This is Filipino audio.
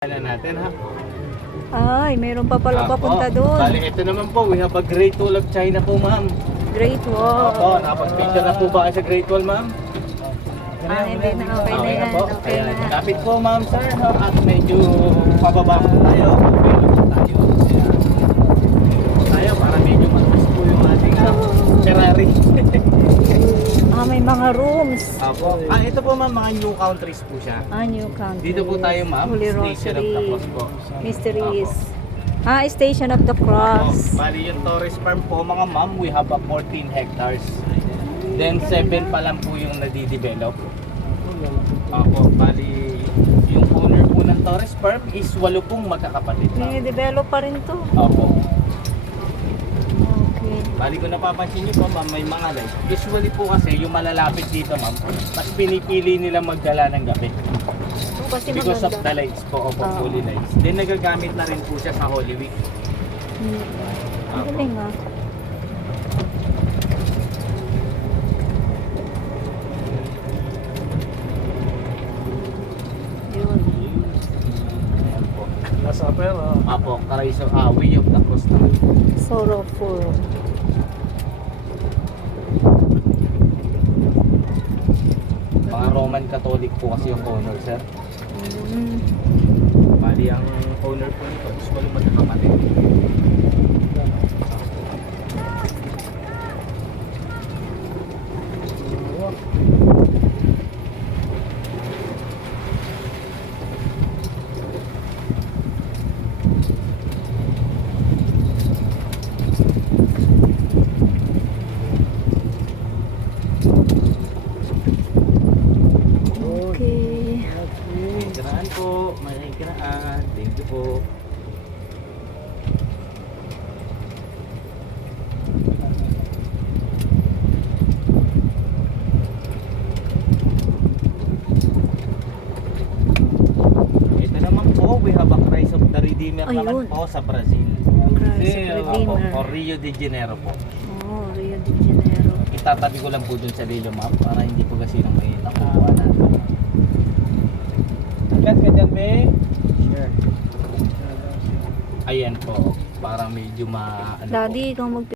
Natin ha. Ay, meron pa pala papunta doon. Bali, ito naman po, we have a Great Wall of China po, ma'am. Great Wall. Opo, napag-picture na po ba kayo sa Great Wall, ma'am? Hindi na, okay na yan. po. Okay Ayan, na. kapit po, ma'am, sir. No? At medyo pababa po tayo. Tayo. Ayan. Tayo, para medyo mataas po yung ating Ferrari. May mga rooms. Opo. Ito po, ma'am, mga new countries po siya. New country. Dito po tayo, ma'am. Holy Station of the Cross po. Mysteries. Station of the Cross. Bali yung Torres Farm po mga ma'am, we have a 14 hectares. Then 7 pa lang po yung nadidevelop. Opo, bali yung owner po ng Torres Farm is 8 pong magkakapatid. May develop pa rin to. Opo. Okay. Bali kung napapansin niyo po ma'am, may mga lights. Usually po kasi yung malalapit dito ma'am, mas pinipili nila magdala ng gabi. Kasi Because of the maganda. lights po, opo, holy lights. Then nagagamit na rin po siya sa Holy Week. Ang galing ah. Yun. Ayan po. Nasa pera. Apo, Karaiso, Way of the Cross na. Sorrowful. Mga Roman Catholic po kasi yung owner, sir. Mm. Bali, ang owner po nito is walang magkakapatid. Okay. May kiraan po, may kiraan. Thank you po. Ito naman po, we have a Christ of the Redeemer Ayun. naman po sa Brazil. Christ of Opo, Redeemer. or Rio de Janeiro po. Rio de Janeiro. Itatabi ko lang po dun sa Lilo ma'am para hindi po kasi nang may nakukuha natin. Agad ka dyan, May. Ayan po, para medyo ma... ano po. Daddy, ikaw mag